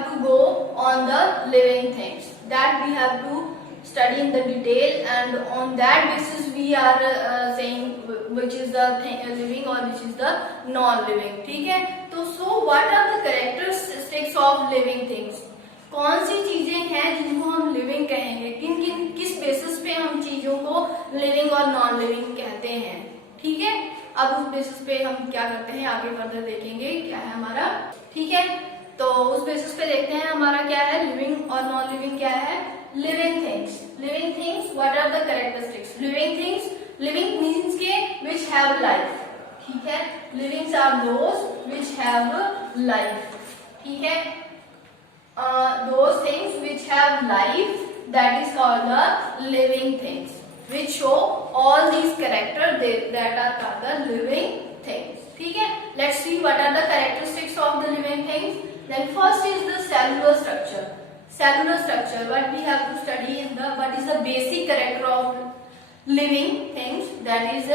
have to go on the living things that we have to study in the detail, and on that basis we are saying which is the living or which is the non-living. ठीक है, तो so what are the characteristics of living things? कौन सी चीजें हैं जिनको हम living कहेंगे, किस बेसिस पे हम चीजों को लिविंग और नॉन लिविंग कहते हैं. ठीक है, अब उस बेसिस पे हम क्या करते हैं आगे फर्दर देखेंगे क्या है हमारा. ठीक है, तो उस बेसिस पे देखते हैं हमारा क्या है लिविंग और नॉन लिविंग क्या है. Living things what are the characteristics. Living means के विच हैव लाइफ. ठीक है, livings are those which have life. ठीक है, those things which have life, that is called the living things, which show all these characters that are called the living things. ठीक है, let's see what are the characteristics of the living things. Then first is the cellular structure. What we have to study in the what is the basic character of living things, that is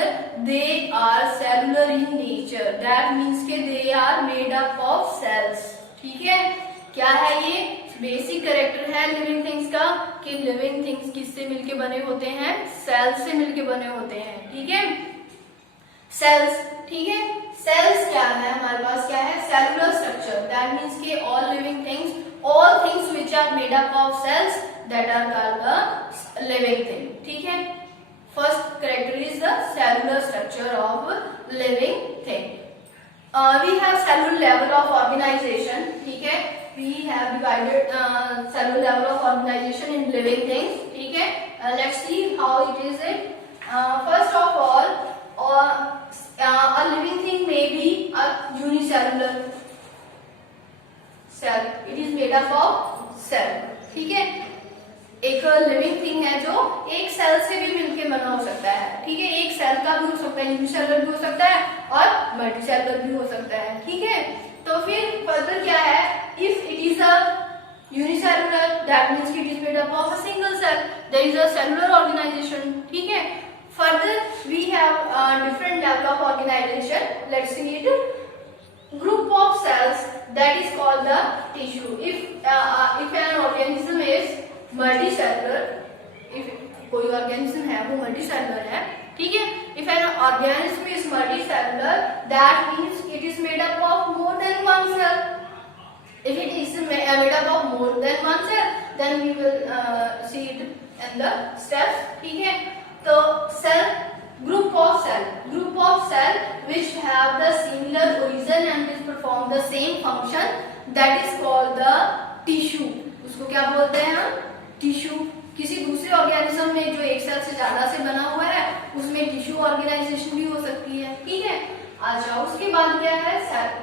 they are cellular in nature. That means के they are made up of cells. ठीक है, क्या है ये basic character है living things का कि living things किससे मिलके बने होते हैं, सेल्स से मिलके बने होते हैं. ठीक है, सेल्स. ठीक है, सेल्स क्या है हमारे पास, क्या है सेलुलर स्ट्रक्चर. दैट मींस के all living things, all things which are made up of cells, that are called the living thing. ठीक है, first character is the cellular structure of living thing. We have cellular level of organisation. ठीक है, we have divided cellular level of organization in living things. ठीक है, let's see how it is. First of all, a living thing may be a unicellular cell. It is made up of cell. ठीक है, एक living thing है जो एक cell से भी मिलके बना हो सकता है. ठीक है, एक सेल का भी हो सकता है, यूनिसेलुलर भी हो सकता है और मल्टीसेलुलर भी हो सकता है. ठीक है, तो फिर फर्दर क्या है, if it is a unicellular, that means it is made up of a single cell, there is a cellular organization. ठीक है, further we have different level of organization. Let's see it. Group of cells, that is called the tissue. If an organism is multicellular, if कोई organism है वो multicellular है. ठीक है, if an organism is multicellular, that means it is made up of more than one cell. If it is made up of more than one cell, then we will see it in the steps. ठीक है, तो group of cell which have the similar origin and which perform the same function, that is called the tissue. उसको क्या बोलते हैं हम, tissue. किसी दूसरे ऑर्गेनिज्म में जो एक सेल से ज्यादा से बना हुआ है उसमें टिश्यू ऑर्गेनाइजेशन भी हो सकती है. ठीक है, अच्छा उसके बाद क्या है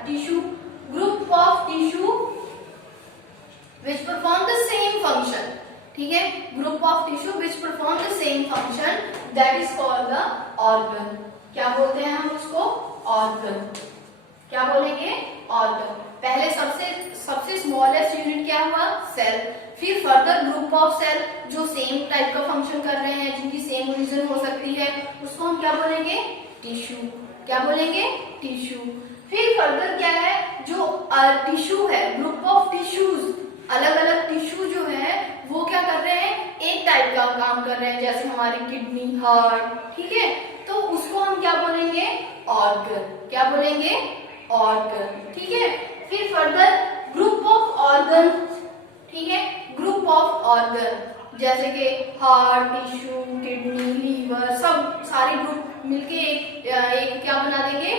tissue, group of tissue which perform the same function. ठीक है, group of tissue which perform the same function, that is called the organ. क्या बोलते हैं हम उसको, organ. क्या बोलेंगे, organ. पहले सबसे स्मॉलेस्ट यूनिट क्या हुआ, सेल. फिर फर्दर ग्रुप ऑफ सेल जो सेम टाइप का फंक्शन कर रहे हैं, जिनकी सेम ओरिजिन हो सकती है, उसको हम क्या बोलेंगे, टिश्यू. क्या बोलेंगे, टिश्यू. फिर फर्दर क्या है, जो टिश्यू है, ग्रुप ऑफ टिश्यूज, अलग अलग टिश्यू जो है वो क्या कर रहे हैं, एक टाइप का काम कर रहे हैं, जैसे हमारी किडनी, हार्ट. ठीक है, तो उसको हम क्या बोलेंगे, ऑर्गन. क्या बोलेंगे, ऑर्गन. ठीक है, फिर फर्दर ग्रुप ऑफ ऑर्गन. ठीक है, ग्रुप ऑफ ऑर्गन जैसे कि हार्ट, टिश्यू, किडनी, लीवर, सब सारे ग्रुप मिलके एक क्या बना देंगे,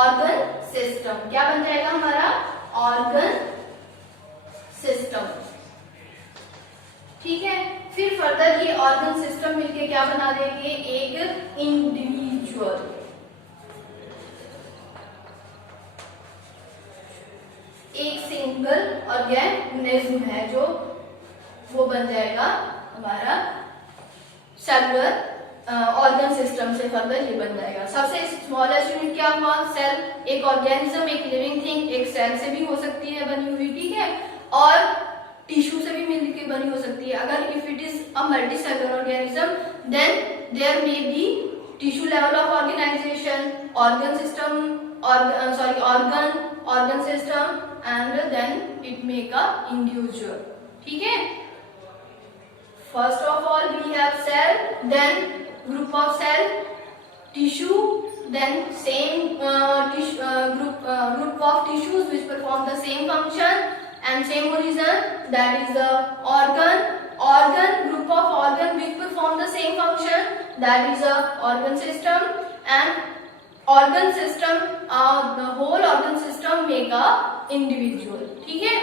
ऑर्गन सिस्टम. क्या बन जाएगा हमारा, ऑर्गन सिस्टम. ठीक है, फिर फर्दर ये ऑर्गन सिस्टम मिलके क्या बना देंगे, एक इंडिविजुअल. एक सिंगल ऑर्गेनिज्म है जो वो बन जाएगा हमारा सेलुलर ऑर्गन सिस्टम से फर्दर ये बन जाएगा. सबसे स्मॉलेस्ट यूनिट क्या हुआ, सेल. एक ऑर्गेनिज्म, एक लिविंग थिंग एक सेल से भी हो सकती है बनी हुई. ठीक है, और टिश्यू से भी मिलकर बनी हो सकती है. अगर if it is a multicellular organism, then there may be tissue level of organisation, organ system, organ system, and then it make a individual. ठीक है, first of all we have cell, then group of cell, tissue, then same group of tissues which perform the same function and same origin, that is the organ group of organ which perform the same function, that is a organ system, and organ system, the whole organ system make a individual. ठीक है,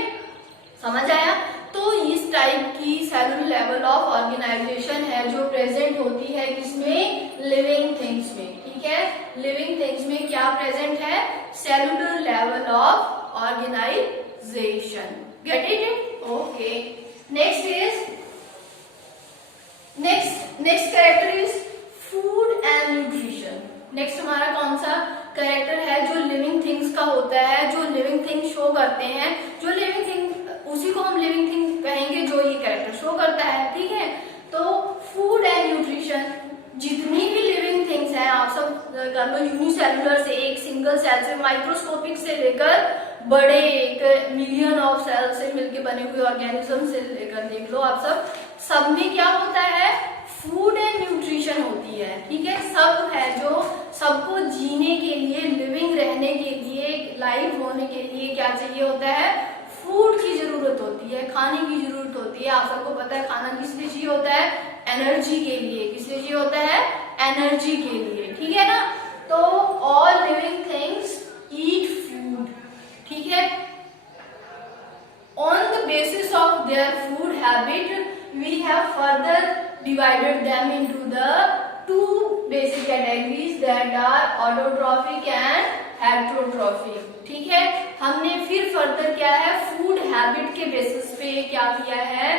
समझ आया? तो इस type की cellular level of organisation है जो present होती है किसमें? लिविंग थिंग्स में. ठीक है, लिविंग थिंग्स में क्या प्रेजेंट है? Cellular level of organisation. Get it? Okay. Next character is food and nutrition. Next हमारा कौन सा कैरेक्टर है जो लिविंग थिंग्स का होता है, जो लिविंग थिंग्स शो करते हैं, जो लिविंग थिंग उसी को हम लिविंग थिंग कहेंगे जो ये कैरेक्टर शो करता है. ठीक है, तो फूड एंड न्यूट्रिशन, जितनी भी लिविंग थिंग्स हैं आप सब कर लो, यूनिसेलुलर से, एक सिंगल सेल से, माइक्रोस्कोपिक से लेकर बड़े एक मिलियन ऑफ सेल से मिलकर बने हुए ऑर्गेनिज्म से लेकर देख लो आप सब में क्या होता है? फूड एंड न्यूट्रिशन होती है. ठीक है, सब है जो सबको जीने के लिए, लिविंग रहने के लिए, लाइव होने के लिए क्या चाहिए होता है? फूड की जरूरत होती है, खाने की जरूरत होती है. आप सबको पता है खाना किस लिए चाहिए होता है? एनर्जी के लिए. किस लिए चाहिए होता है? एनर्जी के लिए. ठीक है ना, तो all living things eat food. ठीक है, on the basis of their food habit we have further divided them into the two basic categories, that are autotrophic and heterotrophic. ठीक है, हमने फिर फर्दर क्या है? फूड हैबिट के बेसिस पे क्या किया है?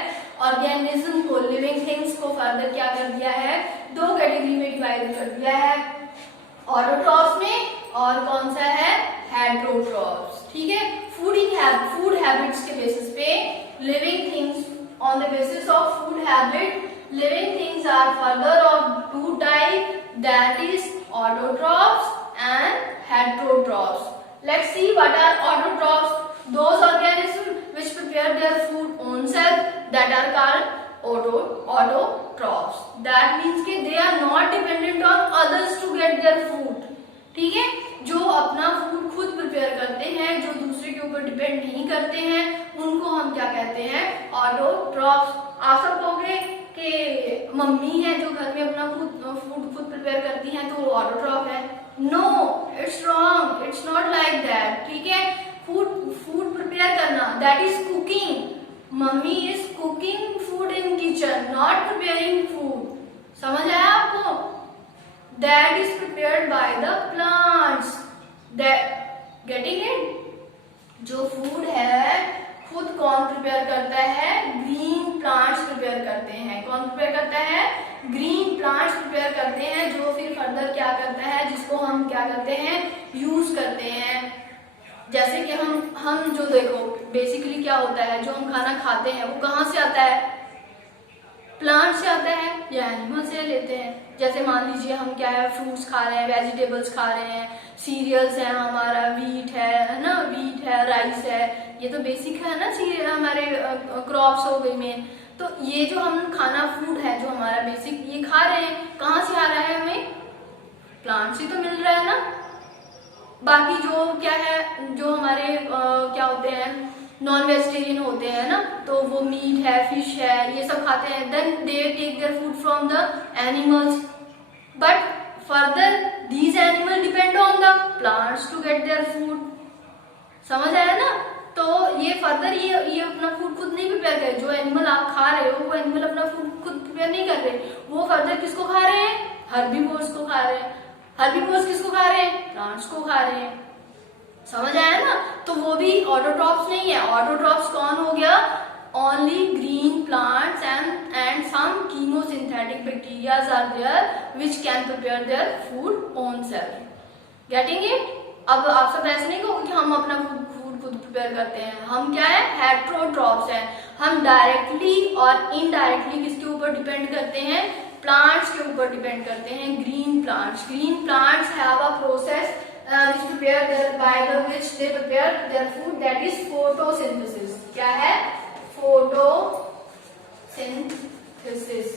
ऑर्गेनिज्म को, लिविंग थिंग्स को फर्दर क्या कर दिया है? दो कैटेगरी में डिवाइड कर दिया है, ऑटोट्रॉफ्स में और कौन सा है? हेटरोट्रॉफ्स. ठीक है, फूड हैबिट्स के बेसिस पे living things, on the basis of food habit living things are further of two types, that is autotrophs and heterotrophs. Let's see what are autotrophs. Those organisms which prepare their food own self, that are called autotrophs. That means कि they are not dependent on others to get their food. ठीक है, जो अपना food खुद prepare करते हैं, जो दूसरे के ऊपर डिपेंड नहीं करते हैं, उनको हम क्या कहते हैं? ऑटोट्रॉफ्स. आप सब कहोगे कि मम्मी है जो घर में अपना फूड खुद प्रिपेयर करती हैं तो वो ऑटोट्रॉफ है. No, it's wrong, it's not like that. ठीक है, फूड प्रिपेयर करना, that is cooking. Mummy is cooking food in kitchen, not preparing food. समझ आया आपको? That is prepared by the plants. Getting it? जो फूड है खुद कौन प्रिपेयर करता है? ग्रीन प्लांट्स प्रिपेयर करते हैं. कौन प्रिपेयर करता है? ग्रीन प्लांट्स प्रिपेयर करते हैं, जो फिर फर्दर क्या करता है? जिसको हम क्या करते हैं? यूज करते हैं. जैसे कि हम जो देखो बेसिकली क्या होता है, जो हम खाना खाते हैं वो कहाँ से आता है? प्लांट से आता है या एनिमल से लेते हैं. जैसे मान लीजिए हम क्या है? फ्रूट्स खा रहे हैं, वेजिटेबल्स खा रहे हैं, सीरियल्स है, हमारा वीट है ना, वीट है, राइस है, ये तो बेसिक है ना, हमारे क्रॉप्स हो गई में. तो ये जो हम खाना फूड है जो हमारा बेसिक ये खा रहे हैं, कहाँ से आ रहा है? हमें प्लांट से तो मिल रहा है ना. बाकी जो क्या है, जो हमारे क्या होते हैं, नॉन वेजिटेरियन होते हैं ना, तो वो मीट है, फिश है, ये सब खाते हैं. Then they take their food from the animals, but further these animal depend on the plants to get their food. समझ आया ना? तो ये फर्दर ये अपना फूड खुद नहीं प्रिपेयर करे. जो एनिमल आप खा रहे हो वो एनिमल अपना फूड खुद प्रिपेयर नहीं कर रहे, वो फर्दर किसको खा रहे हैं? हर्बीवोर्स को खा रहे हैं. हर्बीवोर्स किसको खा रहे हैं? प्लांट्स को खा रहे हैं. समझ आया ना? तो वो भी ऑटोट्रॉफ्स नहीं है. ऑटोट्रॉफ्स कौन हो गया? Only green plants and some chemosynthetic bacterias are there which can prepare their food own self. Getting it? अब आप सब ऐसे नहीं कहोगे कि हम अपना फूड खुद प्रिपेयर करते हैं. हम क्या है? हेटरोट्रॉफ्स हैं. हम डायरेक्टली और इनडायरेक्टली किसके ऊपर डिपेंड करते हैं? प्लांट्स के ऊपर डिपेंड करते हैं, green plants. Green plants have a process which prepare by the which they prepare their food, that is photosynthesis। क्या है? photosynthesis।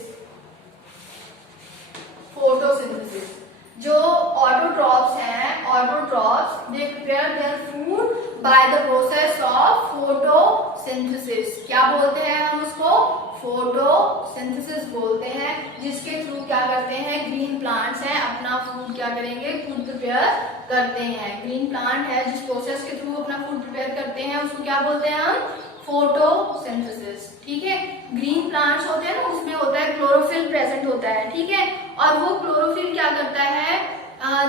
photosynthesis। जो ऑटोट्रॉप्स हैं, autotrophs they prepare their food by the process of photosynthesis. क्या बोलते हैं हम उसको? Photosynthesis बोलते हैं, जिसके थ्रू क्या करते हैं, ग्रीन प्लांट्स हैं अपना फूड क्या करेंगे, फूड प्रिपेयर करते हैं। ग्रीन प्लांट है जिस प्रोसेस के थ्रू अपना फूड प्रिपेयर करते हैं उसको क्या बोलते हैं हम? फोटोसिंथेसिस। ठीक है। ग्रीन प्लांट्स होते हैं ना, उसमें होता है क्लोरोफिल प्रेजेंट होता है। ठीक है। और वो क्लोरोफिल क्या करता है,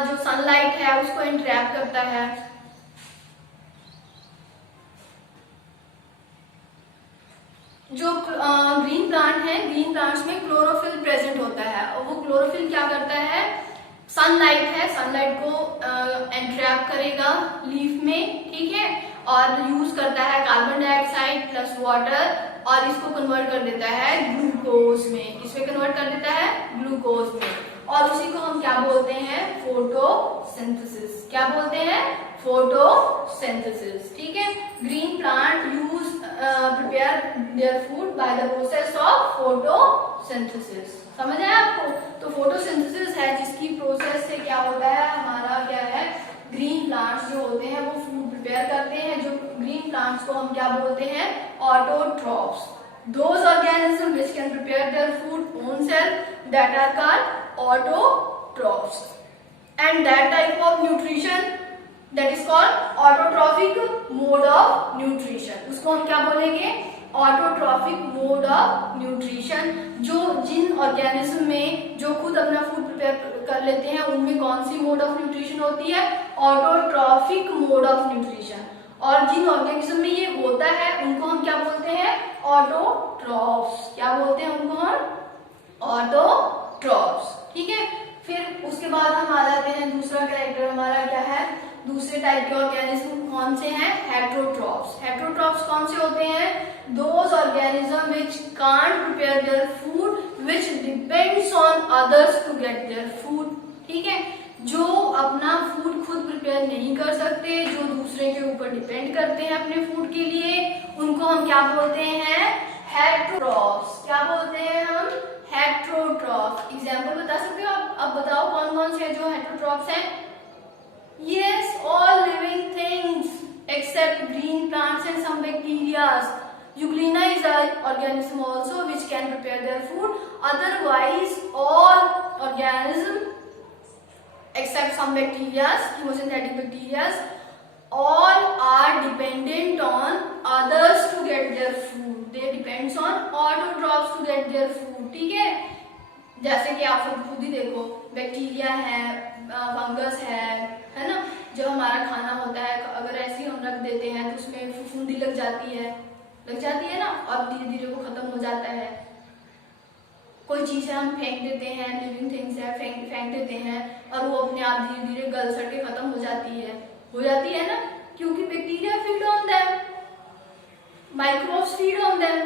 जो सनलाइट है उसको इंट्रैप करता है। जो ग्रीन प्लांट है, ग्रीन प्लांट्स में क्लोरोफिल प्रेजेंट होता है और वो क्लोरोफिल क्या करता है, सनलाइट है, सनलाइट को एंट्रैप करेगा लीफ में। ठीक है। और यूज करता है कार्बन डाइऑक्साइड प्लस वाटर और इसको कन्वर्ट कर देता है ग्लूकोज में। किसमें कन्वर्ट कर देता है? ग्लूकोज में। और उसी को हम क्या बोलते हैं? फोटोसिंथेसिस। क्या बोलते हैं? फोटोसिंथेसिस। ठीक है। Green plant use prepare their food by the process of photosynthesis. समझ आया आपको? तो फोटोसिंथेसिस है जिसकी प्रोसेस से क्या होता है, हमारा क्या है, ग्रीन प्लांट्स जो होते हैं वो फूड प्रिपेयर करते हैं। जो ग्रीन प्लांट्स को हम क्या बोलते हैं? Autotrophs. Those organism which can prepare their food own self, that are called autotrophs. And that type of nutrition that is called autotrophic mode of nutrition. उसको हम क्या बोलेंगे? Autotrophic mode of nutrition. जो जिन ऑर्गेनिज्म में जो खुद अपना फूड प्रिपेयर कर लेते हैं उनमें कौन सी मोड ऑफ न्यूट्रिशन होती है? Autotrophic mode of nutrition. और जिन ऑर्गेनिज्म में ये होता है उनको हम क्या बोलते हैं? ऑटोट्रॉप्स। क्या बोलते हैं उनको हम? ऑटोट्रॉप्स। ठीक है। फिर उसके बाद हम आ जाते हैं, दूसरा कैरेक्टर हमारा क्या है, दूसरे टाइप के ऑर्गेनिज्म कौन से हैं? हेट्रोट्रॉप्स। हेट्रोट्रॉप्स कौन से होते हैं? Those organism which can't prepare their food which depends on others to get their food. ठीक है। जो अपना फूड खुद प्रिपेयर नहीं कर सकते, जो दूसरे के ऊपर डिपेंड करते हैं अपने फूड के लिए, उनको हम क्या बोलते हैं? हेट्रोट्रॉप्स। क्या बोलते हैं हम? हेट्रोट्रॉप्स। एग्जाम्पल बता सकते हो आप? अब बताओ कौन कौन से जो हेट्रोट्रॉप्स हैं? Yes, all living things except green plants and some bacteria. Euglena is an organism also which can prepare their food. Otherwise, all organisms except some bacteria, chemosynthetic bacteria, all are dependent on others to get their food. They depends on autotrophs to get their food. ठीक है। जैसे कि आप खुद ही देखो, bacteria है, fungus है ना, जो हमारा खाना होता है अगर ऐसे ही हम रख देते हैं तो उसमें फफूंदी लग जाती है ना, और धीरे धीरे वो खत्म हो जाता है। कोई चीज है हम फेंक देते हैं, लिविंग थिंग्स है फेंक देते हैं और वो अपने आप धीरे धीरे गल सड़ के खत्म हो जाती है ना, क्योंकि bacteria feed on them, microbes feed on them.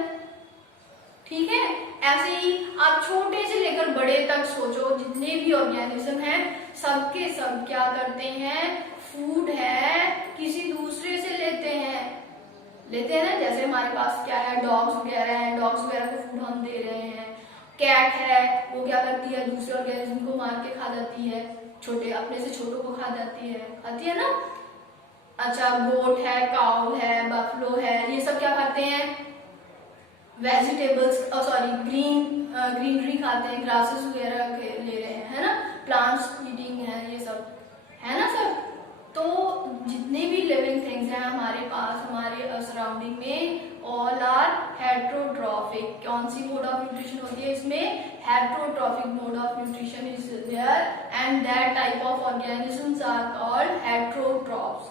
ठीक है। ऐसे ही आप छोटे से लेकर बड़े तक सोचो, जितने भी ऑर्गेनिज्म हैं सबके सब क्या करते हैं? फूड है किसी दूसरे से लेते हैं ना। जैसे हमारे पास क्या है, डॉग्स वगैरह हैं, डॉग्स वगैरह को फूड हम दे रहे हैं। कैट है, वो क्या करती है? दूसरे ऑर्गेनिज्म को मार के खा जाती है, छोटे अपने से छोटों को खा जाती है ना। अच्छा, गोट है, काउ है, बफलो है, ये सब क्या खाते हैं? वेजिटेबल्स, ग्रीनरी खाते हैं, ग्रासेस वगैरह ले रहे हैं, है ना, प्लांट्स ईटिंग है, ये सब है ना सर। तो जितने भी लिविंग थिंग्स हैं हमारे पास, हमारे सराउंडिंग में, ऑल आर हेट्रोट्रॉफिक। कौन सी मोड ऑफ न्यूट्रिशन होती है इसमें? Heterotrophic mode of nutrition is there and that type of organisms are called heterotrophs.